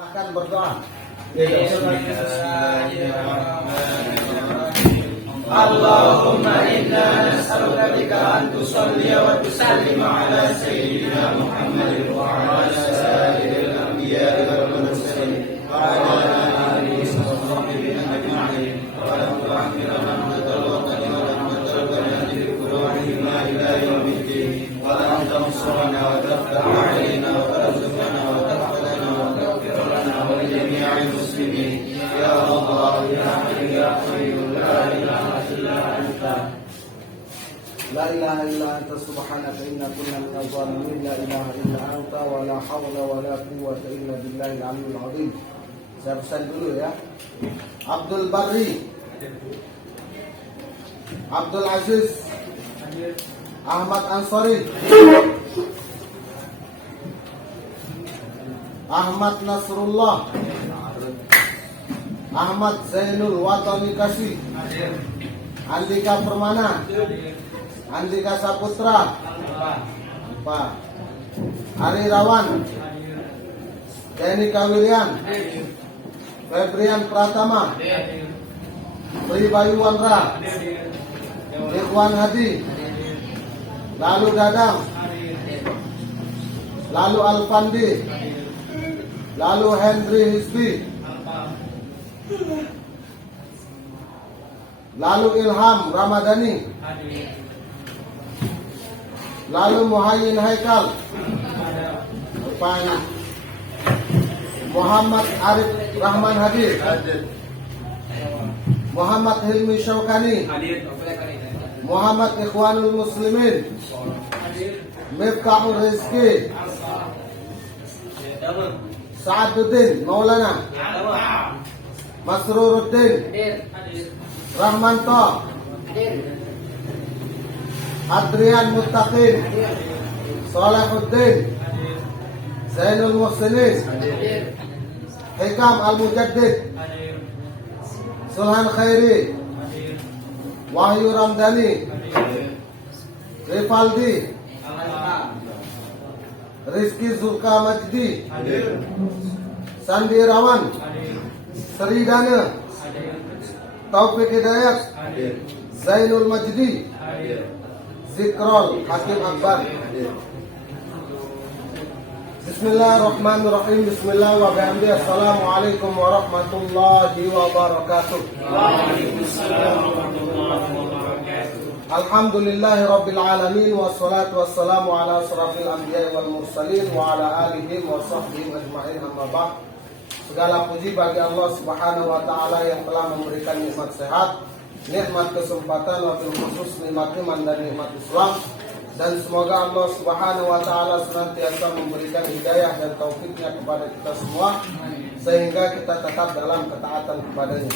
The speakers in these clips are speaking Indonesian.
Silakan berdoa. Allahumma inna nas'aluka bika an tusalli wa tusallim ala sayyidina Muhammadin wa ala sa'iril anbiya'i wal mursalin wa ala alihi wa sahbihi ajma'in wa la tu'akhir rahmatal wa rahmatal bayanati bi qur'anina ila yaumiddin wa la tansurna wa taftah alaina wa tarzuqna wa tahfadna wa taghfir lana wa li jami'il muslimin ya Allah ya hayyu ya qayyum la ilaha illa anta La ilaha illa anta subhanaka inna kunna minadh dhalimin. La ilaha illa anta wa la hawla wa la quwwata illa billahil aliyyil azim. Saya pesan dulu ya. Abdul Barri, Abdul Aziz, Ahmad Ansori, Ahmad Nasrullah, Ahmad Zainul Watani Kasih, Andika Permana, Andika Saputra, Pak Ari Rawan, Denny Kawilian, Febrian Pratama, Pri Bayu Wandra, Ikhwan Hadi, lalu Dadang, lalu Alfandi, lalu Henry Hisbi, lalu Ilham Ramadhani, lalu Muhayyin Haikal, Muhammad Arif Rahman Hadir, Muhammad Hilmi Syaukani, Muhammad Ikhwanul Muslimin, Miftahul Rizki, Sa'aduddin Maulana, Masruruddin, Rahmanto, Adrian Muttaqin, Salahuddin, Zainul Muhsinin, Hikam Al-Mujaddid, Sulhan Khairi, Wahyu Ramdhani, Rifaldi, Rizki Zulka Majdi, Sandi Rawan, Sri Dana, Taufik Hidayat, Zainul Majdi, Zikrol Hakim Akbar. Bismillahirrahmanirrahim. Bismillah wa bihamdihi. Assalamualaikum warahmatullahi wabarakatuh. Waalaikumsalam warahmatullahi wabarakatuh. Alhamdulillahi rabbil alamin. Wassalatu wassalamu ala asrafil anbiya'i wal mursalin wa ala alihi wa sahbihi ajma'in, amma ba'd. Segala puji bagi Allah Subhanahu wa taala yang telah memberikan nikmat sehat, nikmat kesempatan, wabil khusus nikmat iman dan nikmat Islam. Dan semoga Allah Subhanahu wa taala senantiasa memberikan hidayah dan taufiknya kepada kita semua sehingga kita tetap dalam ketaatan kepadanya.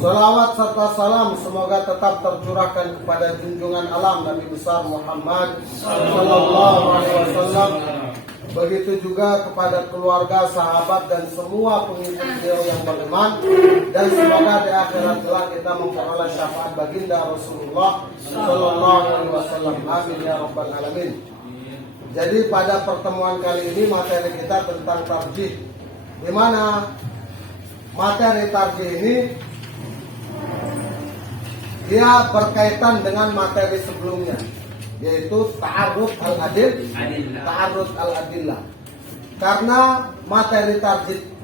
Salawat serta salam semoga tetap tercurahkan kepada junjungan alam Nabi besar Muhammad sallallahu alaihi wasallam. Begitu juga kepada keluarga, sahabat dan semua pengikut beliau yang beriman, dan semoga di akhirat kelak kita memperoleh syafaat baginda Rasulullah sallallahu alaihi wasallam. Amin ya rabbal alamin. Jadi pada pertemuan kali ini materi kita tentang tarjih, di mana materi tarjih ini dia berkaitan dengan materi sebelumnya, yaitu ta'arruf al-adillah. Karena materi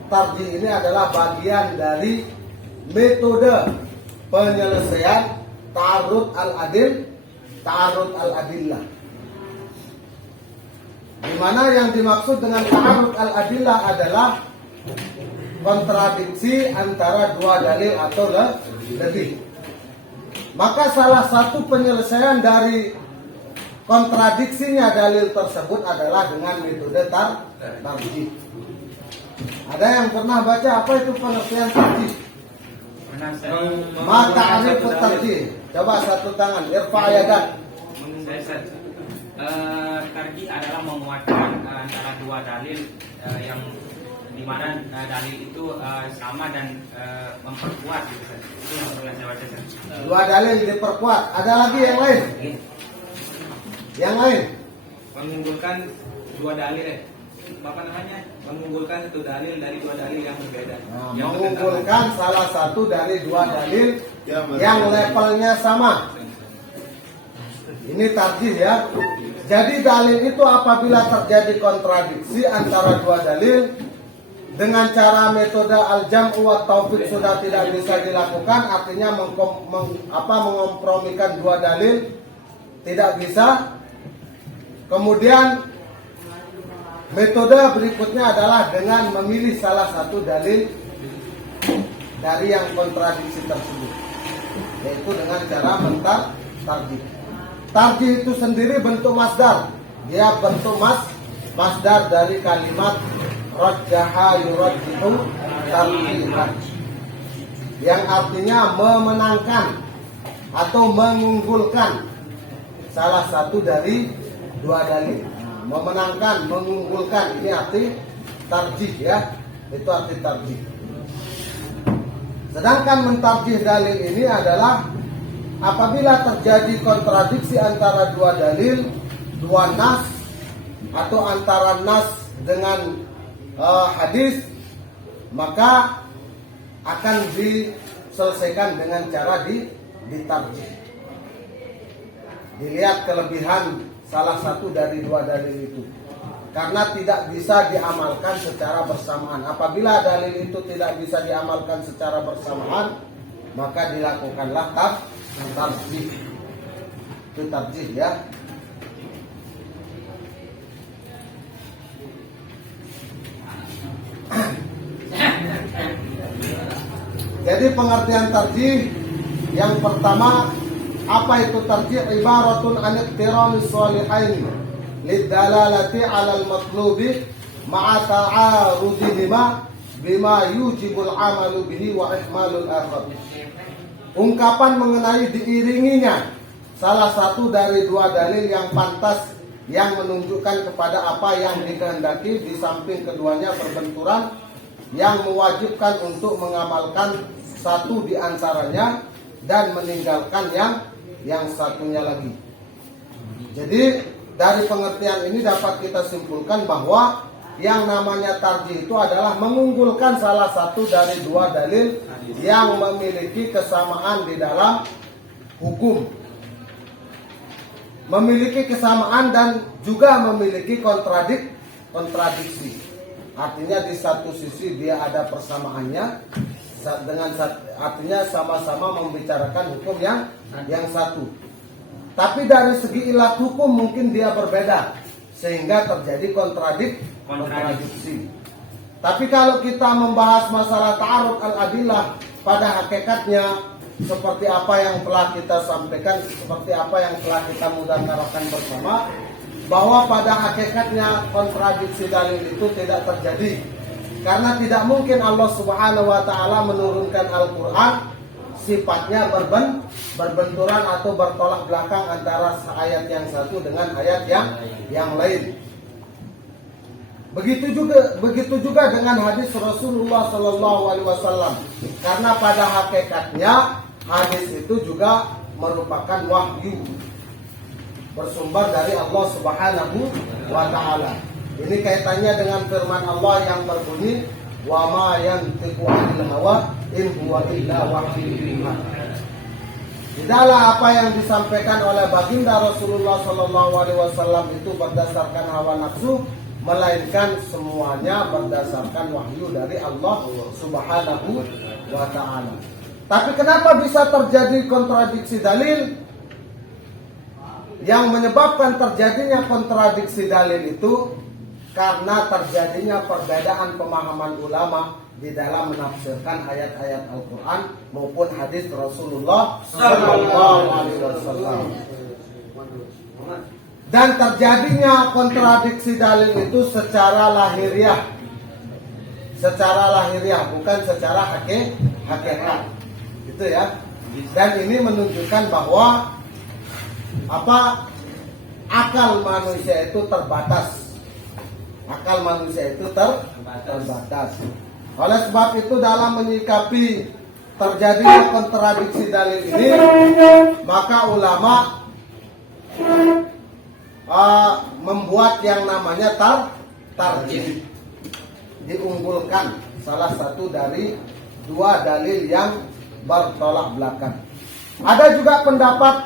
tarjih ini adalah bagian dari metode penyelesaian ta'arruf al-adillah. Di mana yang dimaksud dengan ta'arruf al-adillah adalah kontradiksi antara dua dalil atau lebih. Maka salah satu penyelesaian dari kontradiksinya dalil tersebut adalah dengan metode tarjih. Ada yang pernah baca apa itu pengertian tarjih? Mata arif tarjih. Coba satu tangan, irfa yadan. Tarjih adalah menguatkan antara dua dalil yang dimana dalil itu sama dan memperkuat gitu kan. Itu yang perlu saya bacakan. Dua dalil diperkuat. Ada lagi yang lain? Yang lain? Mengunggulkan dua dalil mengunggulkan satu dalil dari dua dalil yang berbeda. Nah, mengunggulkan salah satu dari dua dalil yang levelnya sama. Ini tarjih ya. Jadi dalil itu apabila terjadi kontradiksi antara dua dalil dengan cara metode al-jam'u wa taufiq sudah tidak bisa dilakukan, artinya mengkompromikan dua dalil tidak bisa. Kemudian metode berikutnya adalah dengan memilih salah satu dalil dari yang kontradiksi tersebut, yaitu dengan cara tarjih. Tarjih itu sendiri bentuk masdar, dia bentuk masdar dari kalimat rajjaha yurajjihu tarjihan, yang artinya memenangkan atau mengunggulkan salah satu dari dua dalil. Memenangkan, mengunggulkan, ini arti tarjih ya, itu arti tarjih. Sedangkan mentarjih dalil ini adalah apabila terjadi kontradiksi antara dua dalil, dua nas, atau antara nas dengan hadis, maka akan diselesaikan dengan cara ditarjih. Dilihat kelebihan salah satu dari dua dalil itu, karena tidak bisa diamalkan secara bersamaan. Apabila dalil itu tidak bisa diamalkan secara bersamaan, maka dilakukanlah tarjih. Itu tarjih ya. Jadi pengertian tarjih yang pertama, apa itu tarjih? Ibaratun an iqtirani shalihaini lidalalati 'ala al-matlubi ma'a ta'arudihima bima yujibul 'amalu bihi wa ihmalul akhar. Ungkapan mengenai diiringinya salah satu dari dua dalil yang pantas yang menunjukkan kepada apa yang dikehendaki, di samping keduanya berbenturan yang mewajibkan untuk mengamalkan satu di antaranya dan meninggalkan yang satunya lagi. Jadi dari pengertian ini dapat kita simpulkan bahwa yang namanya tarjih itu adalah mengunggulkan salah satu dari dua dalil yang memiliki kesamaan di dalam hukum, memiliki kesamaan dan juga memiliki kontradiksi. Artinya di satu sisi dia ada persamaannya, dengan artinya sama-sama membicarakan hukum yang satu. Tapi dari segi ilat hukum mungkin dia berbeda, sehingga terjadi kontradiksi. Tapi kalau kita membahas masalah ta'arud al-adillah, pada hakikatnya seperti apa yang telah kita sampaikan, seperti apa yang telah kita mudzakarahkan bersama, bahwa pada hakikatnya kontradiksi dalil itu tidak terjadi. Karena tidak mungkin Allah Subhanahu wa taala menurunkan Al-Qur'an sifatnya berbenturan atau bertolak belakang antara ayat yang satu dengan ayat yang lain. Begitu juga dengan hadis Rasulullah sallallahu alaihi wasallam. Karena pada hakikatnya hadis itu juga merupakan wahyu, bersumber dari Allah Subhanahu wa taala. Ini kaitannya dengan firman Allah yang berbunyi, wa ma yantiqu 'anil hawa in huwa illa wahyun yuha. Tidaklah apa yang disampaikan oleh baginda Rasulullah sallallahu alaihi wasallam itu berdasarkan hawa nafsu, melainkan semuanya berdasarkan wahyu dari Allah Subhanahu wa taala. Tapi kenapa bisa terjadi kontradiksi dalil? Yang menyebabkan terjadinya kontradiksi dalil itu karena terjadinya perbedaan pemahaman ulama di dalam menafsirkan ayat-ayat Al-Quran maupun hadis Rasulullah sallallahu alaihi wasallam. Dan terjadinya kontradiksi dalil itu secara lahiriah, bukan secara hakikat. Itu ya. Dan ini menunjukkan bahwa akal manusia itu terbatas. Oleh sebab itu dalam menyikapi terjadinya kontradiksi dalil ini, maka ulama membuat yang namanya tarjih, diunggulkan salah satu dari dua dalil yang bertolak belakang. Ada juga pendapat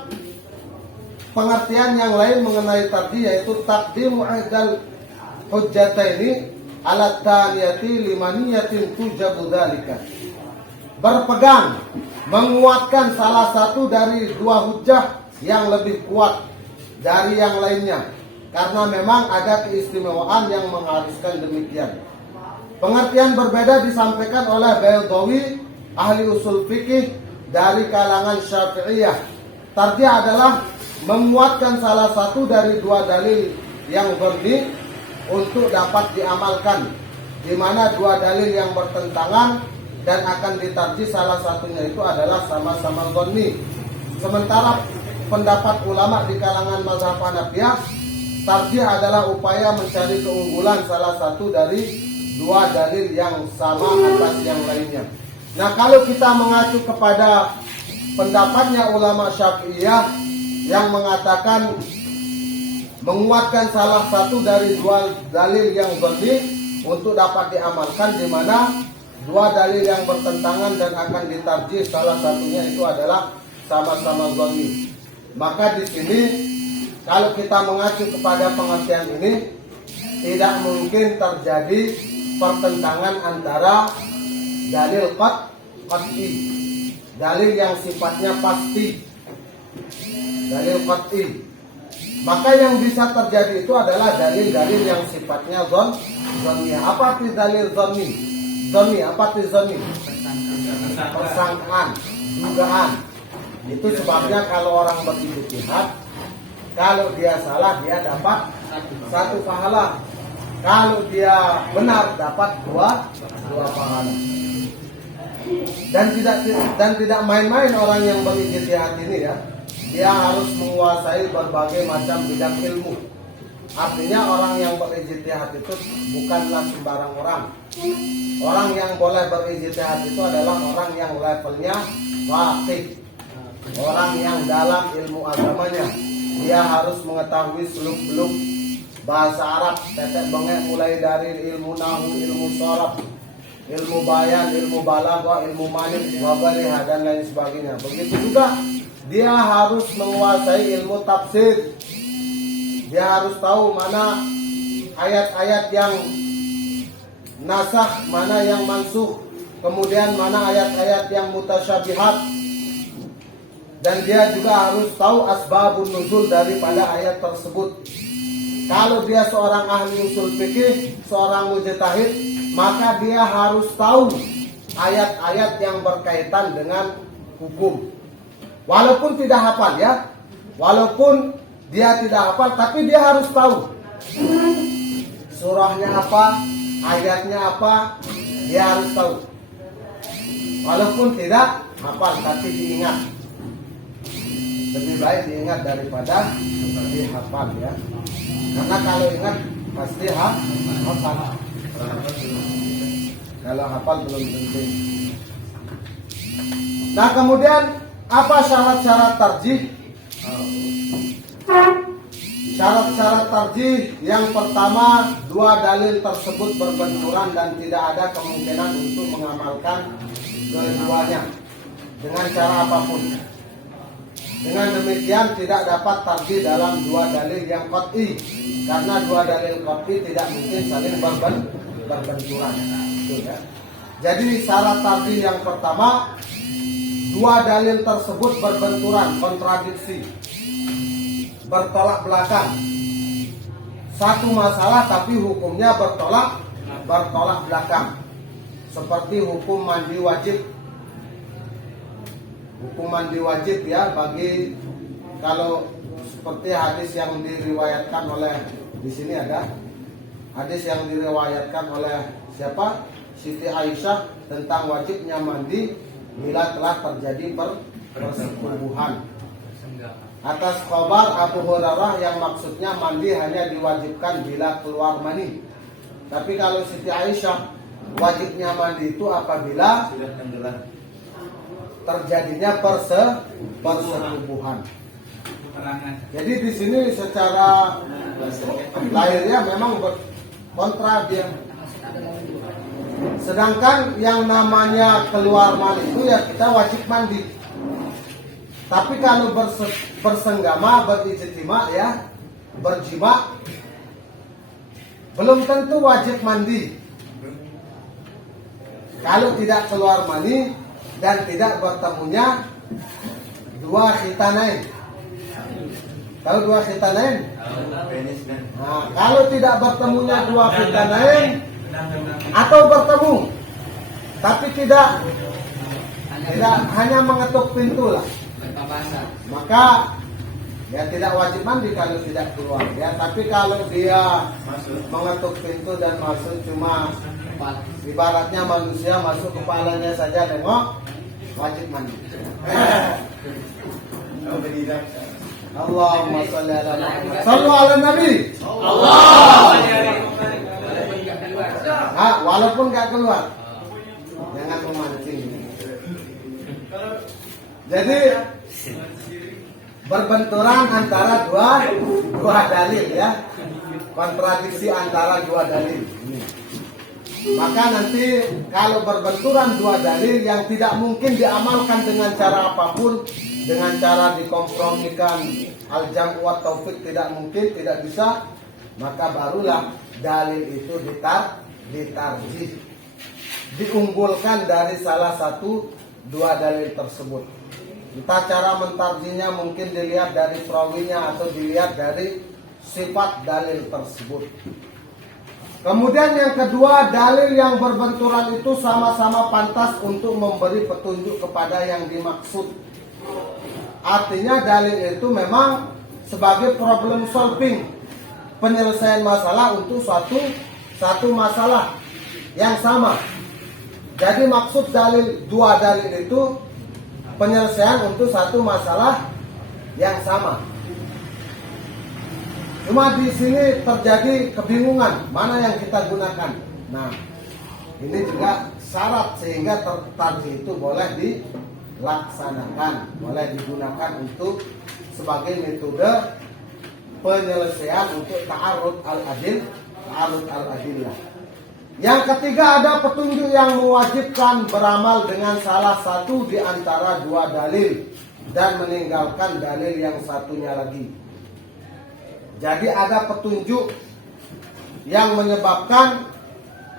pengertian yang lain mengenai tarjih, yaitu taqdimu ihdal hujjataini ala thaniyati limaniyatin tujabu dzalika. Berpegang, menguatkan salah satu dari dua hujjah yang lebih kuat dari yang lainnya, karena memang ada keistimewaan yang mengharuskan demikian. Pengertian berbeda disampaikan oleh Baydawi, ahli usul fikih dari kalangan Syafi'iyah. Tarjih adalah menguatkan salah satu dari dua dalil yang dhanni untuk dapat diamalkan, di mana dua dalil yang bertentangan dan akan ditarjih salah satunya itu adalah sama-sama dhanni. Sementara pendapat ulama di kalangan mazhab Hanafiyah, tarjih adalah upaya mencari keunggulan salah satu dari dua dalil yang sama atas yang lainnya. Nah, kalau kita mengacu kepada pendapatnya ulama Syafi'iyah yang mengatakan menguatkan salah satu dari dua dalil yang dhanni untuk dapat diamalkan, di mana dua dalil yang bertentangan dan akan ditarjih salah satunya itu adalah sama-sama dhanni. Maka di sini kalau kita mengacu kepada pengertian ini, tidak mungkin terjadi pertentangan antara dalil qat'i, dalil yang sifatnya pasti, dalil qat'i. Maka yang bisa terjadi itu adalah dalil-dalil yang sifatnya dhanni. Apa arti dalil dhanni? Dhanni, apa arti dhanni? Persangkaan, dugaan. Itu sebabnya kalau orang berijtihad, kalau dia salah dia dapat satu pahala, kalau dia benar dapat dua pahala. Dan tidak main-main orang yang berijtihad ini ya. Dia harus menguasai berbagai macam bidang ilmu. Artinya orang yang berijtihad itu bukanlah sembarang orang. Orang yang boleh berijtihad itu adalah orang yang levelnya faqih, orang yang dalam ilmu agamanya. Dia harus mengetahui seluk-beluk bahasa Arab, tetek bengek, mulai dari ilmu nahwu, ilmu sharaf, ilmu bayan, ilmu balaghah, ilmu manik, wabalihah dan lain sebagainya. Begitu juga dia harus menguasai ilmu tafsir. Dia harus tahu mana ayat-ayat yang nasakh, mana yang mansukh, kemudian mana ayat-ayat yang mutasyabihat. Dan dia juga harus tahu asbabun nuzul daripada ayat tersebut. Kalau dia seorang ahli usul fikih, seorang mujtahid, maka dia harus tahu ayat-ayat yang berkaitan dengan hukum. Walaupun tidak hafal ya, walaupun dia tidak hafal, tapi dia harus tahu surahnya apa, ayatnya apa, dia harus tahu. Walaupun tidak hafal, tapi diingat. Lebih baik diingat daripada dihafal ya. Karena kalau ingat pasti hafal. Kalau hafal belum tentu. Nah, kemudian apa syarat-syarat tarjih? Syarat-syarat tarjih yang pertama, dua dalil tersebut berbenturan dan tidak ada kemungkinan untuk mengamalkan keduanya dengan cara apapun. Dengan demikian tidak dapat tarjih dalam dua dalil yang qat'i, karena dua dalil qat'i tidak mungkin saling berbenturan. Ya. Jadi syarat tarjih yang pertama, dua dalil tersebut berbenturan, kontradiksi, bertolak belakang. Satu masalah tapi hukumnya bertolak belakang. Seperti hukum mandi wajib. Hukum mandi wajib ya, bagi kalau seperti hadis yang diriwayatkan oleh, di sini ada hadis yang diriwayatkan oleh siapa? Siti Aisyah tentang wajibnya mandi bila telah terjadi persetubuhan. Atas khabar Abu Hurairah yang maksudnya mandi hanya diwajibkan bila keluar mani. Tapi kalau Siti Aisyah, wajibnya mandi itu apabila terjadinya persetubuhan. Jadi di sini secara lahirnya memang kontra dia. Sedangkan yang namanya keluar mani itu ya kita wajib mandi. Tapi kalau bersenggama, berijtima ya, berjima, belum tentu wajib mandi. Kalau tidak keluar mani dan tidak bertemunya dua khitanain. Tahu dua khitanain? Nah, kalau tidak bertemunya dua khitanain atau bertemu tapi tidak hanya mengetuk pintu lah, maka ya tidak wajib mandi kalau tidak keluar ya. Tapi kalau dia mengetuk pintu dan masuk cuma ibaratnya manusia masuk kepalanya saja nengok, wajib mandi. Allahumma sholli ala Muhammad. Shallu ala Nabi. Nah, walaupun gak keluar, jangan memancing. Jadi berbenturan antara dua dalil ya, kontradiksi antara dua dalil. Maka nanti kalau berbenturan dua dalil yang tidak mungkin diamalkan dengan cara apapun, dengan cara dikompromikan al-jam' wa taufik tidak mungkin, tidak bisa, maka barulah dalil itu ditarjih, diunggulkan dari salah satu dua dalil tersebut. Entah cara mentarjihnya mungkin dilihat dari perawinya atau dilihat dari sifat dalil tersebut. Kemudian yang kedua, dalil yang berbenturan itu sama-sama pantas untuk memberi petunjuk kepada yang dimaksud. Artinya dalil itu memang sebagai problem solving, penyelesaian masalah untuk satu masalah yang sama. Jadi maksud dua dalil itu penyelesaian untuk satu masalah yang sama. Cuma di sini terjadi kebingungan mana yang kita gunakan. Nah, ini juga syarat sehingga tarjih itu boleh dilaksanakan, boleh digunakan untuk sebagai metode penyelesaian untuk ta'arud al-adillah. Yang ketiga, ada petunjuk yang mewajibkan beramal dengan salah satu di antara dua dalil dan meninggalkan dalil yang satunya lagi. Jadi ada petunjuk yang menyebabkan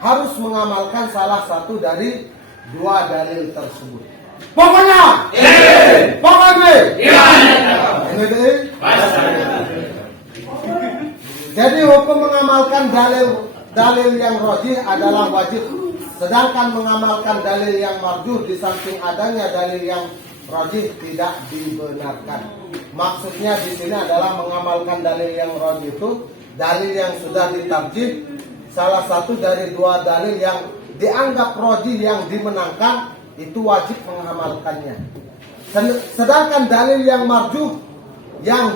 harus mengamalkan salah satu dari dua dalil tersebut. Pokoknya, jadi hukum mengamalkan dalil yang rajih adalah wajib, sedangkan mengamalkan dalil yang marjuh di samping adanya dalil yang rajih tidak dibenarkan. Maksudnya di sini adalah mengamalkan dalil yang rajih itu dalil yang sudah ditarjih, salah satu dari dua dalil yang dianggap rajih yang dimenangkan itu wajib mengamalkannya. Sedangkan dalil yang marjuh yang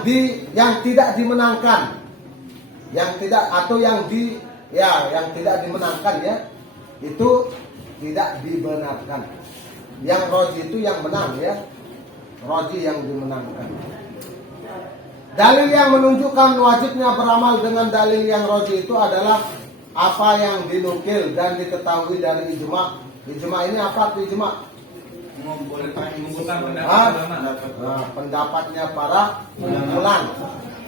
tidak dimenangkan, yang tidak dimenangkan ya, itu tidak dibenarkan. Yang rajih itu yang menang ya, rajih yang dimenangkan. Dalil yang menunjukkan wajibnya beramal dengan dalil yang rajih itu adalah apa yang dinukil dan diketahui dari ijma'. Ijma' ini apa ijma'? Pendapatnya para ulama,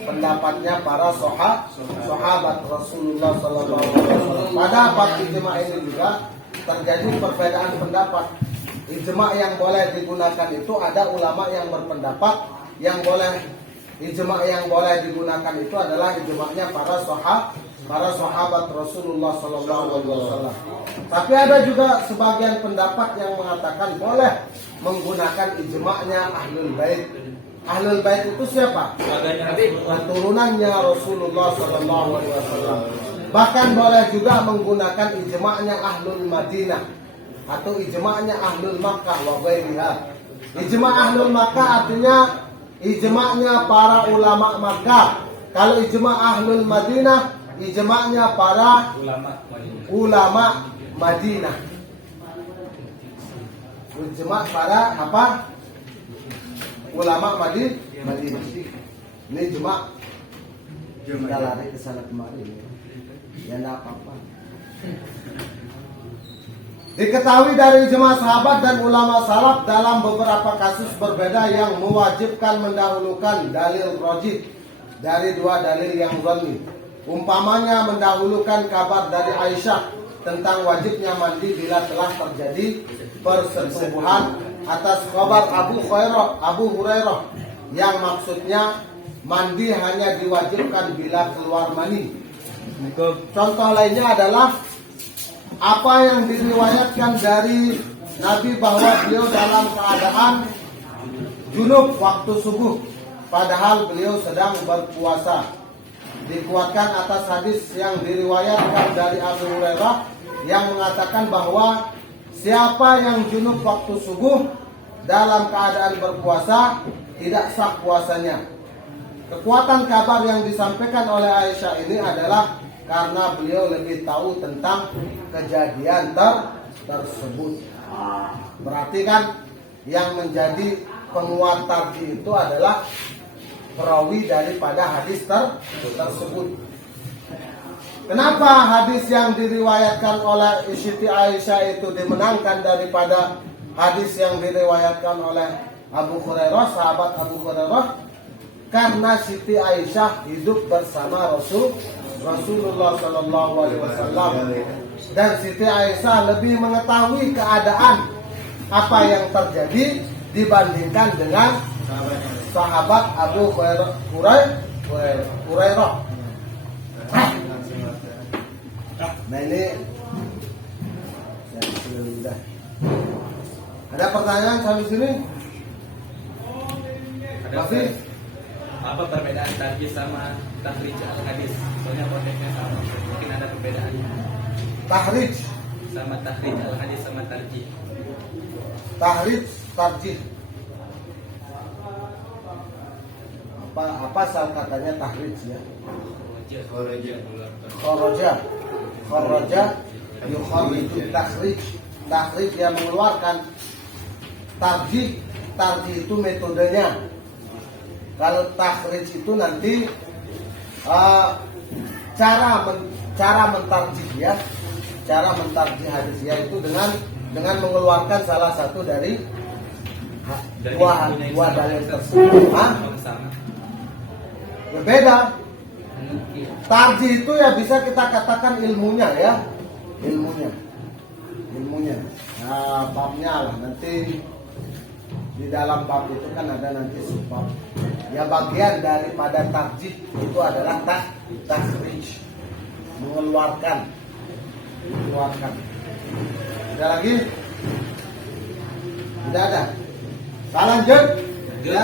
pendapatnya para sahabat Rasulullah SAW. Pada bab ijma' ini juga terjadi perbedaan pendapat. Ijma' yang boleh digunakan itu ada ulama yang berpendapat ijma' yang boleh digunakan itu adalah ijma'nya para sahabat Rasulullah SAW. Tapi ada juga sebagian pendapat yang mengatakan boleh menggunakan ijma'nya Ahlul Bait. Ahlul Bait itu siapa? Keturunannya Rasulullah SAW. Bahkan boleh juga menggunakan ijma'nya Ahlul Madinah atau ijma'nya Ahlul Makkah wa ghairiha. Ijma' Ahlul Makkah artinya ijma'nya para ulama Makkah. Kalau ijma' Ahlul Madinah, ijma'nya para ulama Madinah. Ijma' para apa? Ulama Madinah. Ini ijma' kita lari ke sana kemari. Ya enggak apa-apa. Diketahui dari ijma sahabat dan ulama salaf dalam beberapa kasus berbeda yang mewajibkan mendahulukan dalil rajih dari dua dalil yang dhanni. Umpamanya mendahulukan kabar dari Aisyah tentang wajibnya mandi bila telah terjadi persetubuhan atas kabar Abu Hurairah yang maksudnya mandi hanya diwajibkan bila keluar mani. Contoh lainnya adalah apa yang diriwayatkan dari Nabi bahwa beliau dalam keadaan junub waktu subuh padahal beliau sedang berpuasa. Dikuatkan atas hadis yang diriwayatkan dari Abu Hurairah yang mengatakan bahwa siapa yang junub waktu subuh dalam keadaan berpuasa tidak sah puasanya. Kekuatan kabar yang disampaikan oleh Aisyah ini adalah karena beliau lebih tahu tentang kejadian tersebut. Berarti kan yang menjadi penguat tadi itu adalah perawi daripada hadis tersebut. Kenapa hadis yang diriwayatkan oleh Siti Aisyah itu dimenangkan daripada hadis yang diriwayatkan oleh Abu Hurairah, sahabat Abu Hurairah? Karena Siti Aisyah hidup bersama Rasulullah Sallallahu Alaihi Wasallam, dan Siti Aisyah lebih mengetahui keadaan apa yang terjadi dibandingkan dengan sahabat Abu Hurairah. Nah ini ada pertanyaan sampai sini? Masih? Apa perbedaan tarjih sama takhrij al-hadis? Soalnya konteksnya sama, mungkin ada perbedaan. Tahrij Sama takhrij al-hadis sama tarjih. Tahrij, tarjih. Apa asal katanya tahrij ya? Kharaja yukhariju takhrij. Takhrij yang mengeluarkan. Tarjih itu metodenya. Kalau takhrij itu nanti cara mentarjih ya, cara mentarjih hadis ya itu dengan mengeluarkan salah satu dari dua dalil tersebut. Berbeda. Tarjih itu ya bisa kita katakan ilmunya ya, ilmunya. Nah, babnya lah nanti di dalam bab itu kan ada nanti subbab. Ya bagian daripada tarjih itu adalah takhrij, mengeluarkan. Ada lagi? Tidak ada. Kita lanjut. Ya.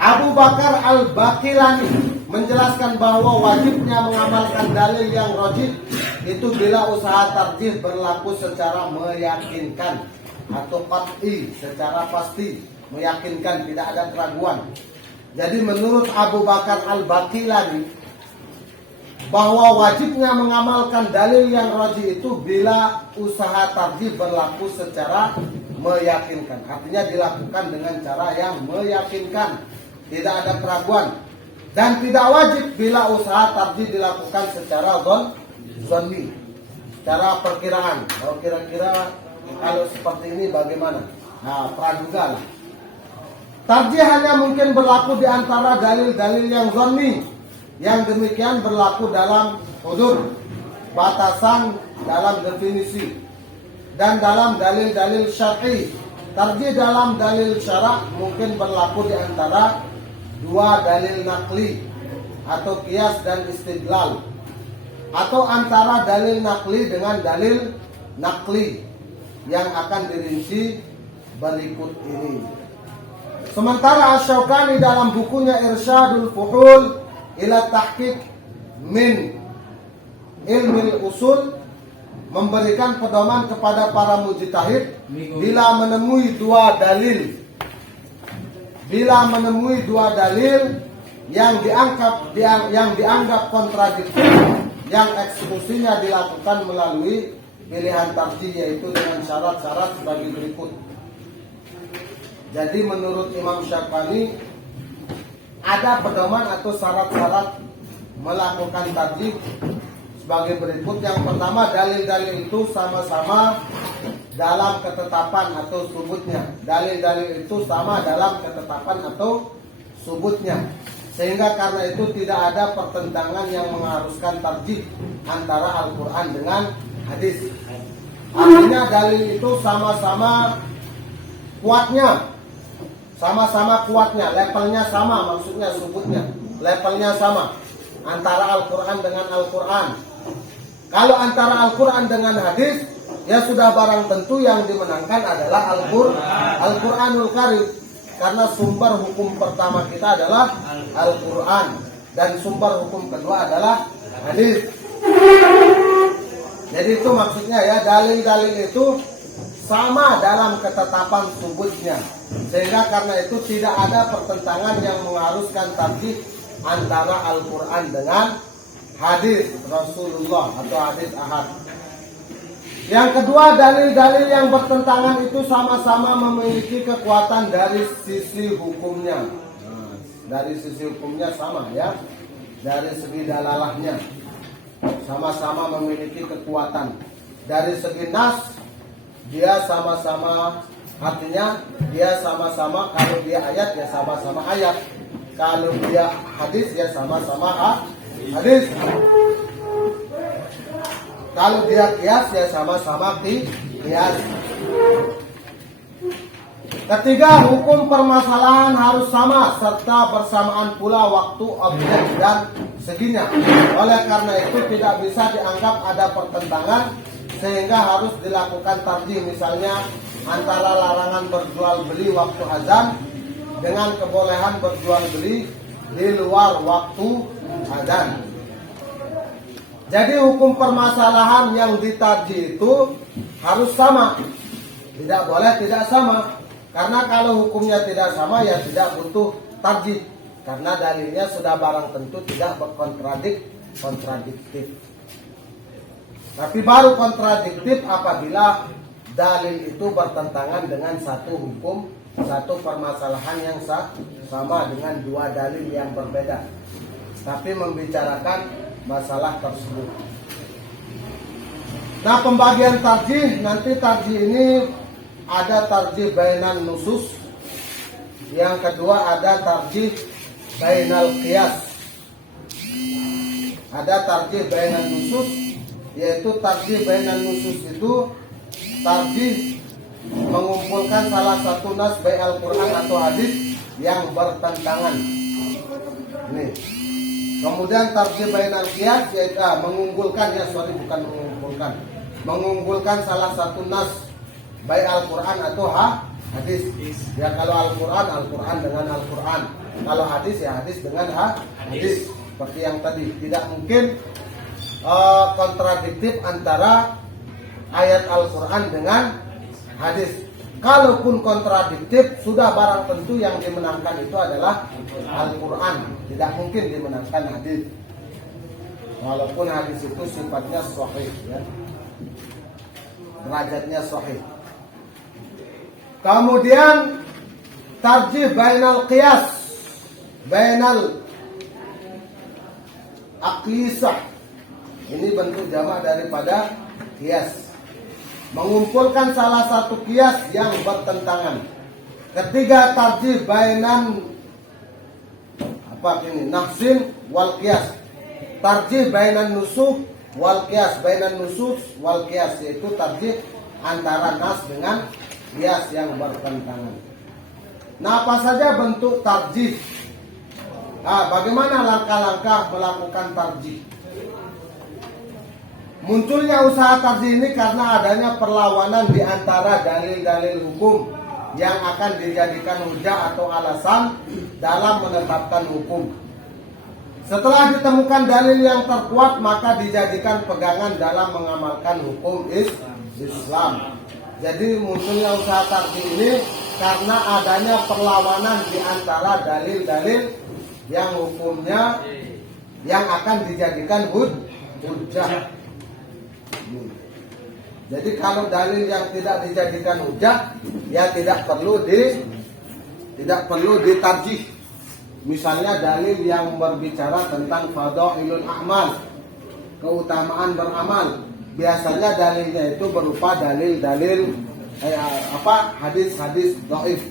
Abu Bakar Al-Baqilani menjelaskan bahwa wajibnya mengamalkan dalil yang rajih itu bila usaha tarjih berlaku secara meyakinkan atau qat'i, secara pasti, meyakinkan, tidak ada keraguan. Jadi menurut Abu Bakar Al-Baqilani bahwa wajibnya mengamalkan dalil yang rajih itu bila usaha tarjih berlaku secara meyakinkan. Artinya dilakukan dengan cara yang meyakinkan, tidak ada keraguan. Dan tidak wajib bila usaha tarjih dilakukan secara dhanni, secara perkiraan. Kalau kira-kira kalau seperti ini bagaimana? Nah, praduga lah. Tarjih hanya mungkin berlaku di antara dalil-dalil yang dhanni. Yang demikian berlaku dalam hudur, batasan dalam definisi, dan dalam dalil-dalil syar'i. Tarjih dalam dalil syarak mungkin berlaku di antara dua dalil nakli atau qiyas dan istidlal, atau antara dalil nakli dengan dalil nakli yang akan dirinci berikut ini. Sementara Asy-Syaukani dalam bukunya Irsyadul Fuhul ila Tahqiq min Ilmil Usul memberikan pedoman kepada para mujtahid bila menemui dua dalil yang dianggap kontradiktif, yang eksekusinya dilakukan melalui pilihan tarjih, yaitu dengan syarat-syarat sebagai berikut. Jadi menurut Imam Syaukani ada pedoman atau syarat-syarat melakukan tarjih sebagai berikut. Yang pertama, dalil-dalil itu sama-sama dalam ketetapan atau subutnya. Dalil-dalil itu sama dalam ketetapan atau subutnya, sehingga karena itu tidak ada pertentangan yang mengharuskan tarjih antara Al-Quran dengan hadis. Artinya dalil itu sama-sama kuatnya, levelnya sama, maksudnya subutnya, levelnya sama antara Al-Quran dengan Al-Quran. Kalau antara Al-Quran dengan hadis, ya sudah barang tentu yang dimenangkan adalah Al-Quranul Karim. Karena sumber hukum pertama kita adalah Al-Quran, dan sumber hukum kedua adalah hadis. Jadi itu maksudnya ya, dalil-dalil itu sama dalam ketetapan subutnya, sehingga karena itu tidak ada pertentangan yang mengharuskan tarjih antara Al-Quran dengan hadis Rasulullah atau hadis ahad. Yang kedua, dalil-dalil yang bertentangan itu sama-sama memiliki kekuatan dari sisi hukumnya. Dari sisi hukumnya sama ya, dari segi dalalahnya sama-sama memiliki kekuatan. Dari segi nas, dia sama-sama, artinya dia sama-sama, kalau dia ayat ya sama-sama ayat, kalau dia hadis ya sama-sama hadis, kalau dia qiyas ya sama-sama qiyas. Ketiga, hukum permasalahan harus sama serta bersamaan pula waktu, objek, dan seginya. Oleh karena itu tidak bisa dianggap ada pertentangan sehingga harus dilakukan tarjih. Misalnya antara larangan berjual beli waktu azan dengan kebolehan berjual beli di luar waktu azan. Jadi hukum permasalahan yang ditarjih itu harus sama, tidak boleh tidak sama. Karena kalau hukumnya tidak sama ya tidak butuh tarjih, karena dalilnya sudah barang tentu tidak kontradiktif. Tapi baru kontradiktif apabila dalil itu bertentangan dengan satu hukum, satu permasalahan yang sama dengan dua dalil yang berbeda, tapi membicarakan masalah tersebut. Nah, pembagian tarjih, nanti tarjih ini ada tarjih bainan nusus, yang kedua ada tarjih bainal qiyas. Ada tarjih bainan nusus, yaitu tarjih bainan nusus itu tarjih mengumpulkan salah satu nas baik Al-Quran atau hadis yang bertentangan. Ini. Kemudian tarjih bainal qiyas yaitu mengunggulkan salah satu nas baik Al-Quran atau hadis. Ya kalau Al-Quran dengan Al-Quran, kalau hadis ya hadis dengan hadis. Seperti yang tadi, tidak mungkin kontradiktif antara ayat Al-Quran dengan hadis. Kalaupun kontradiktif, sudah barang tentu yang dimenangkan itu adalah Al-Quran, tidak mungkin dimenangkan hadis. Walaupun hadis itu sifatnya sahih ya, derajatnya sahih. Kemudian tarjih bainal qiyas, bainal aqisah. Ini bentuk jamak daripada qiyas. Mengumpulkan salah satu qiyas yang bertentangan. Ketiga, tarjih bainan nafsin wal qiyas. Tarjih bainan nusuh wal qiyas. Bainan nusus wal qiyas, yaitu tarjih antara nas dengan qiyas yang bertentangan. Nah, apa saja bentuk tarjih? Bagaimana langkah-langkah melakukan tarjih? Munculnya usaha tarjih ini karena adanya perlawanan di antara dalil-dalil hukum yang akan dijadikan hujah atau alasan dalam menetapkan hukum. Setelah ditemukan dalil yang terkuat, maka dijadikan pegangan dalam mengamalkan hukum Islam. Jadi munculnya usaha tarjih ini karena adanya perlawanan di antara dalil-dalil yang hukumnya yang akan dijadikan hujah. Jadi kalau dalil yang tidak dijadikan hujah ya tidak perlu ditarjih. Misalnya dalil yang berbicara tentang fadailul a'mal, keutamaan beramal. Biasanya dalilnya itu berupa dalil-dalil hadis-hadis dhaif.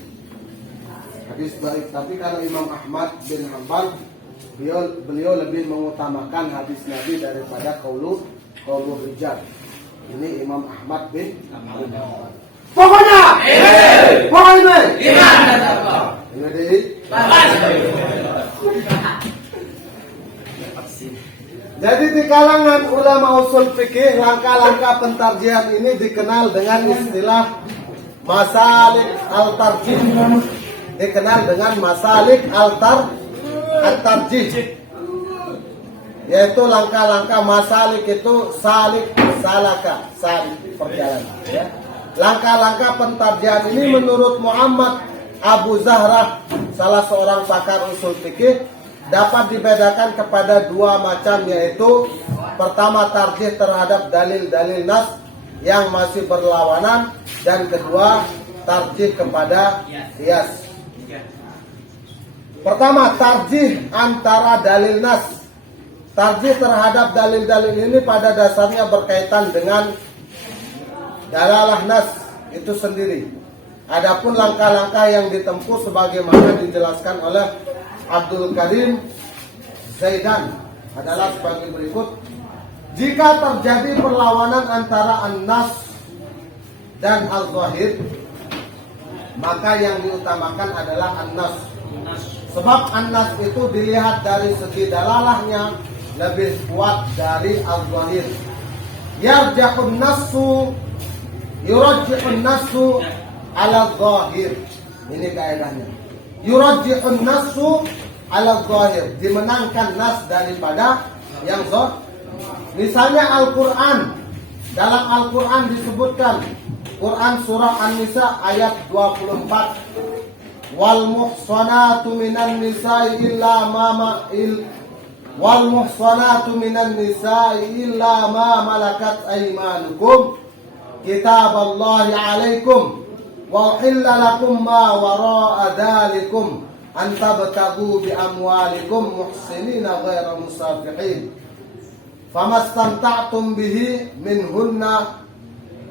Hadis dhaif. Tapi kalau Imam Ahmad bin Hanbal beliau lebih mengutamakan hadis Nabi daripada qaulur rijal. Ini Imam Ahmad bin Hanbal. Pokoknya pokoknya Iman dan takwa. ini di Jadi di kalangan ulama usul fikih, langkah-langkah pentarjihan ini dikenal dengan istilah masalik al-tarjih. Dikenal dengan masalik al-tarjih. Yaitu langkah-langkah masalik itu salik, salaka, salik, perjalanan. Ya. Langkah-langkah pentarjihan ini menurut Muhammad Abu Zahrah, salah seorang pakar usul fikih, dapat dibedakan kepada dua macam, yaitu pertama tarjih terhadap dalil-dalil nas yang masih berlawanan, dan kedua tarjih kepada qiyas. Pertama, tarjih antara dalil nas. Tarjih terhadap dalil-dalil ini pada dasarnya berkaitan dengan dalalah nas itu sendiri. Adapun langkah-langkah yang ditempuh sebagaimana dijelaskan oleh Abdul Karim Zaidan adalah sebagai berikut. Jika terjadi perlawanan antara an-nas dan al-zahir, maka yang diutamakan adalah an-nas. Sebab an-nas itu dilihat dari segi dalalahnya lebih kuat dari al-zahir. Yarja'un nassu yurajji'un nassu ala zahir. Ini kaedahnya. Yurajji'un nassu ala zahir, dimenangkan nas daripada yang zahir. Misalnya Al-Quran, dalam Al-Quran disebutkan, Quran surah An-Nisa ayat 24, wal muhsanatu minan nisa'i illa ma malakat aymanukum kitaballahi alaikum wa uhilla lakum ma wara'a dzalikum an tabtagu bi amwalikum muhsinina ghairu musafihin famastamta'tum bihi minhunna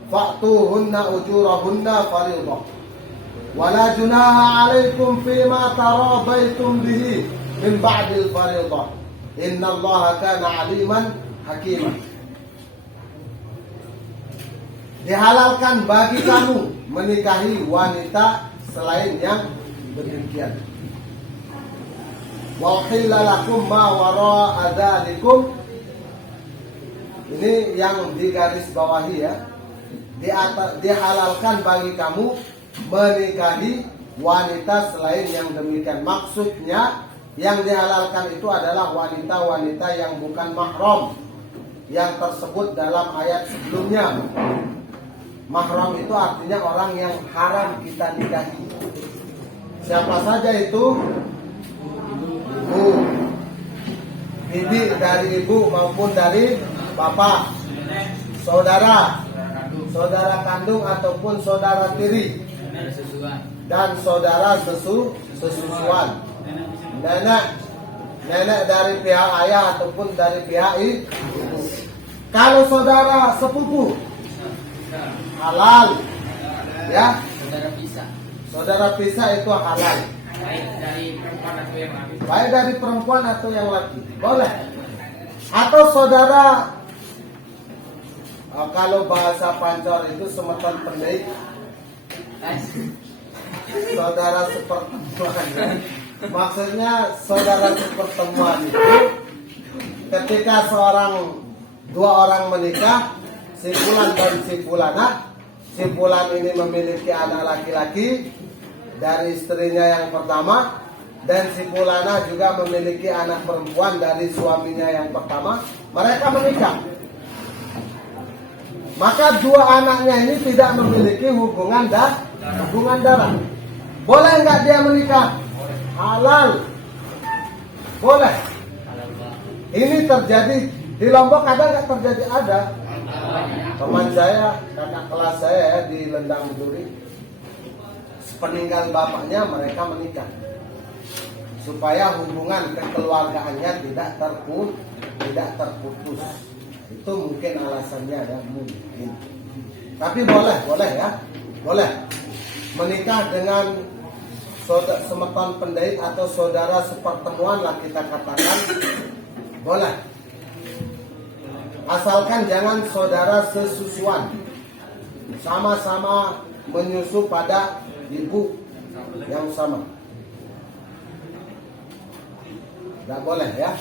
fa'tuhunna ujurahunna fariidah wala junaha 'alaikum fima taradaitum bihi min ba'dil fariidah innallaha kana 'aliman hakiman. Dihalalkan bagi kamu menikahi wanita selain yang demikian. Wa uhilla lakum ma wara'a dzalikum. Ini yang digaris bawahi ya. Dihalalkan bagi kamu menikahi wanita selain yang demikian. Maksudnya yang dihalalkan itu adalah wanita-wanita yang bukan mahram, yang tersebut dalam ayat sebelumnya. Mahram itu artinya orang yang haram kita nikahi. Siapa saja itu? Ibu, bibi dari ibu maupun dari bapak, saudara, saudara kandung ataupun saudara tiri, dan saudara sesusuan, nenek dari pihak ayah ataupun dari pihak ibu. Kalau saudara sepupu halal, ya. Saudara pisah itu halal. Baik dari perempuan atau yang laki, boleh. Atau saudara, kalau bahasa Pancor itu semeton pendek, saudara sepertemuan. Maksudnya saudara sepertemuan itu ketika dua orang menikah, si fulan dan si fulanah. Si fulan ini memiliki anak laki-laki dari istrinya yang pertama, dan si fulanah juga memiliki anak perempuan dari suaminya yang pertama. Mereka menikah. Maka dua anaknya ini tidak memiliki hubungan darah. Boleh nggak dia menikah? Halal. Boleh. Ini terjadi di Lombok, ada nggak terjadi? Ada. Teman saya, kakak kelas saya ya, di Lendang Duri, peninggal bapaknya mereka menikah supaya hubungan kekeluargaannya tidak terputus. Itu mungkin alasannya ada mungkin. Tapi boleh ya. Boleh menikah dengan semeton pendait atau saudara sepertemuan lah kita katakan. Boleh. Asalkan jangan saudara sesusuan. Sama-sama menyusu pada ibu yang sama. Tidak boleh ya.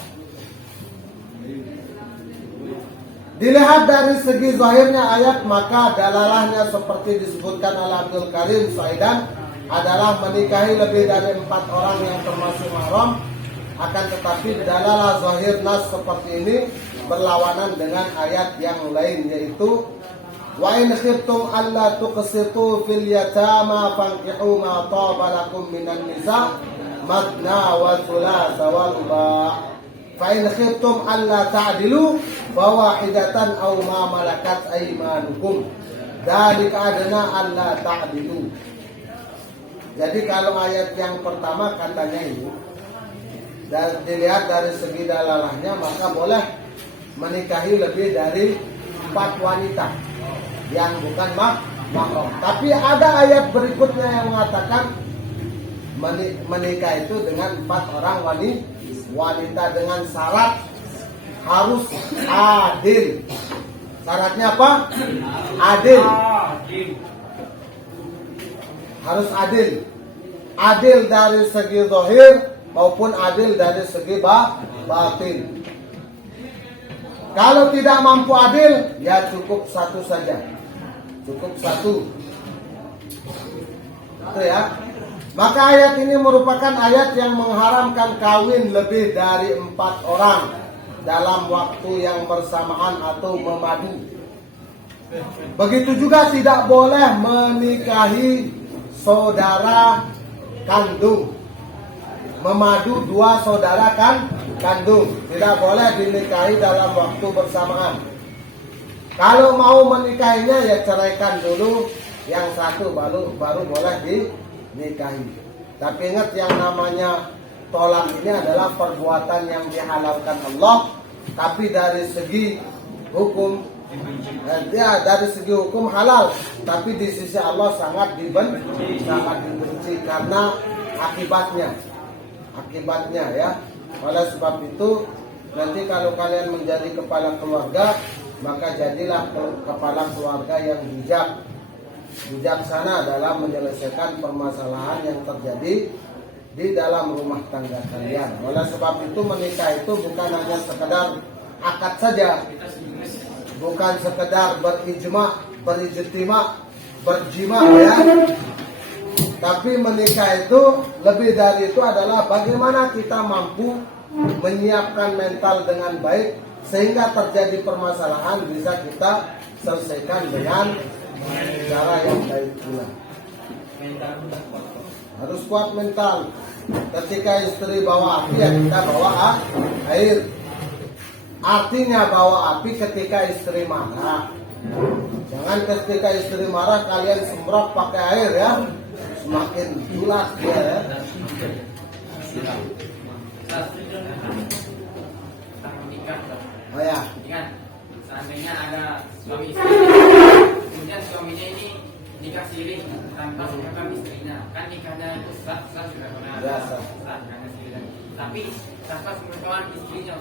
Dilihat dari segi zahirnya ayat, maka dalalahnya seperti disebutkan oleh Abdul Karim Saidan adalah menikahi lebih dari 4 orang yang termasuk mahram. Akan tetapi dalalah zahir nas seperti ini berlawanan dengan ayat yang lain, yaitu wa in khiftum alla tuqsitu fil yatama fankihu ma taba lakum minan nisa matna wa thulatha wa ruba'. Fa in khiftum alla ta'dilu fawahidatan aw ma malakat aymanukum dzalika adna alla ta'dilu. Jadi kalau ayat yang pertama katanya ini dan dilihat dari segi dalalahnya, maka boleh menikahi lebih dari 4 wanita yang bukan mahram. Tapi ada ayat berikutnya yang mengatakan menikah itu dengan 4 orang wanita dengan syarat harus adil. Syaratnya apa? Adil. Harus adil. Adil dari segi zahir maupun adil dari segi batin. Kalau tidak mampu adil, ya cukup 1 saja. Cukup 1. Itu ya. Maka ayat ini merupakan ayat yang mengharamkan kawin lebih dari 4 orang dalam waktu yang bersamaan atau memadu. Begitu juga tidak boleh menikahi saudara kandung. Memadu 2 saudara kandung. Tidak boleh dinikahi dalam waktu bersamaan. Kalau mau menikahinya ya ceraikan dulu yang 1 baru boleh dinikahi. Tapi ingat yang namanya tolak ini adalah perbuatan yang dihalalkan Allah. Tapi dari segi hukum dari segi hukum halal. Tapi di sisi Allah sangat dibenci karena akibatnya ya. Oleh sebab itu nanti kalau kalian menjadi kepala keluarga, maka jadilah kepala keluarga yang bijaksana dalam menyelesaikan permasalahan yang terjadi di dalam rumah tangga kalian. Oleh sebab itu menikah itu bukan hanya sekedar akad saja, bukan sekedar berijtima, berjima ya. Tapi menikah itu lebih dari itu adalah bagaimana kita mampu menyiapkan mental dengan baik sehingga terjadi permasalahan bisa kita selesaikan dengan cara yang baik pula. Harus kuat mental. Ketika istri bawa api ya kita bawa air. Artinya bawa api ketika istri marah. Jangan ketika istri marah kalian semprot pakai air ya. Semakin bulat dia ya. Oh ya. Ingat, seandainya ada suami istri, kemudian suaminya ini nikah siri tanpa sepengetahuan istrinya, kan nikahnya itu sah sudah sah karena siri. Tapi tanpa sepengetahuan istrinya,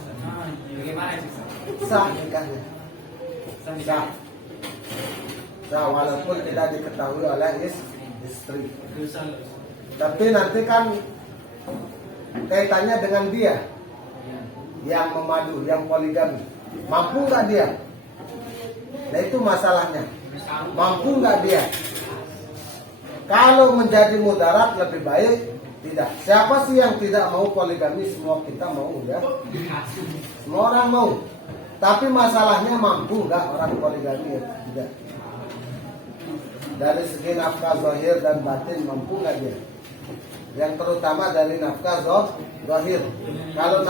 bagaimana itu Sah nikahnya. Sah walaupun tidak diketahui oleh istri. Tapi nanti kan kaitannya dengan dia yang memadu, yang poligami. Mampu nggak dia? Nah itu masalahnya. Mampu nggak dia? Kalau menjadi mudarat lebih baik tidak. Siapa sih yang tidak mau poligami? Semua kita mau ya. Semua orang mau. Tapi masalahnya mampu nggak orang poligami? Tidak. Dari segi nafkah zahir dan batin mampu nggak dia? Yang terutama dari nafkah zahir. Kalau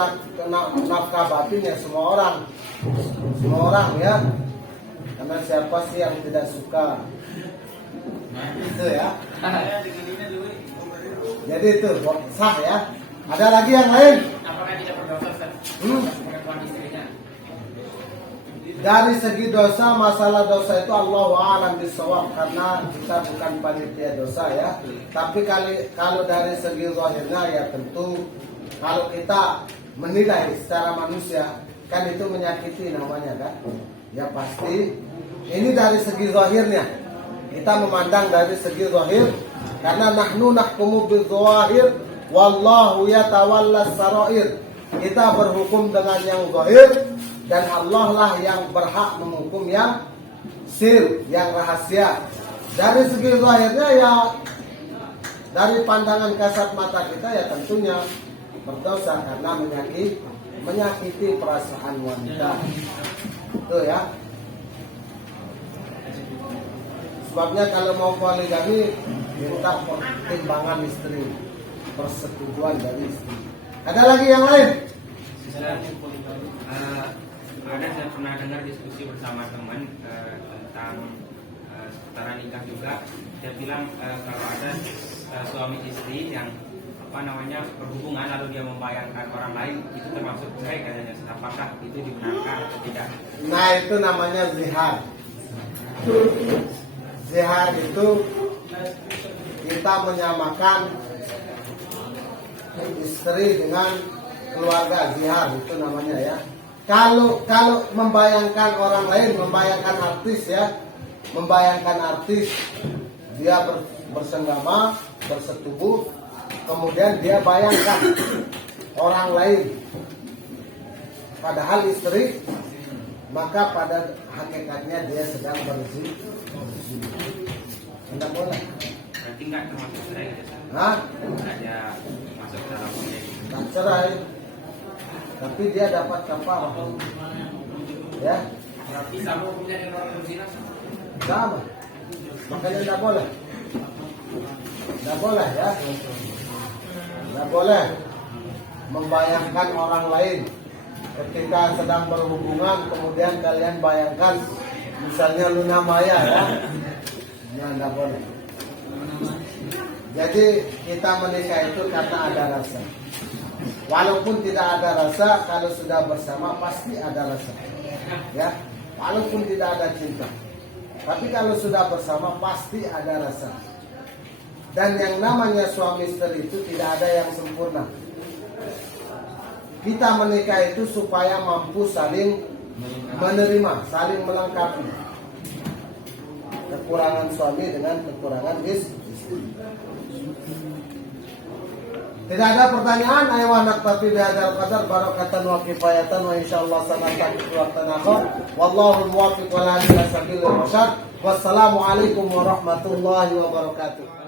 nafkah batin ya semua orang ya. Karena siapa sih yang tidak suka? Itu ya. Jadi itu sah ya. Ada lagi yang lain? Apakah tidak berdosa Ustaz? Pengetahuan istrinya. Dari segi dosa, masalah dosa itu Allahu a'lam bishawab, karena kita bukan panitia dosa ya. Tapi kalau dari segi zahirnya ya tentu kalau kita menilai secara manusia kan itu menyakiti namanya kan. Ya pasti ini dari segi zahirnya. Kita memandang dari segi zahir karena nahnu nahkumu bil zawahir wallahu yatawalla sarair. Kita berhukum dengan yang zahir dan Allah lah yang berhak menghukum yang sir, yang rahasia. Dari segi zahirnya ya, dari pandangan kasat mata kita ya tentunya berdosa karena menyakiti perasaan wanita. Itu ya. Sebabnya kalau mau poligami minta pertimbangan istri, persetujuan dari istri. Ada lagi yang lain? Ada saya pernah dengar diskusi bersama teman tentang setara nikah juga. Dia bilang kalau ada suami istri yang berhubungan lalu dia membayangkan orang lain, itu termasuk cerai katanya. Apakah itu dibenarkan atau tidak? Nah itu namanya zihar. Zihar itu kita menyamakan istri dengan keluarga, zihar itu namanya ya. Kalau membayangkan orang lain, membayangkan artis ya, membayangkan artis dia bersenggama, bersetubuh, kemudian dia bayangkan orang lain, padahal istri, maka pada hakikatnya dia sedang berzina. Tidak boleh. Berarti nggak termasuk cerai gitu. Hah? Ada masuk dalam ini. Tak cerai, tapi dia dapat kafarah. Ya, Berarti sama hukumnya dengan orang berzina. sama. Makanya tidak boleh. Tidak boleh ya. Tidak boleh membayangkan orang lain ketika sedang berhubungan, kemudian kalian bayangkan misalnya Luna Maya ya. Ya tidak boleh. Jadi kita menikah itu karena ada rasa. Walaupun tidak ada rasa, kalau sudah bersama pasti ada rasa. Ya, walaupun tidak ada cinta. Tapi kalau sudah bersama pasti ada rasa. Dan yang namanya suami istri itu tidak ada yang sempurna. Kita menikah itu supaya mampu saling menerima, saling melengkapi kekurangan suami dengan kekurangan istri. Tidak ada pertanyaan. Ayo anak tapi bihadzal qadar barakatan wa kifayatan wa insyaallah sanataqiq waqtan akhar. Wallahu muwaffiq wa la ilaha illa huwa. Wassalamu alaikum warahmatullahi wabarakatuh.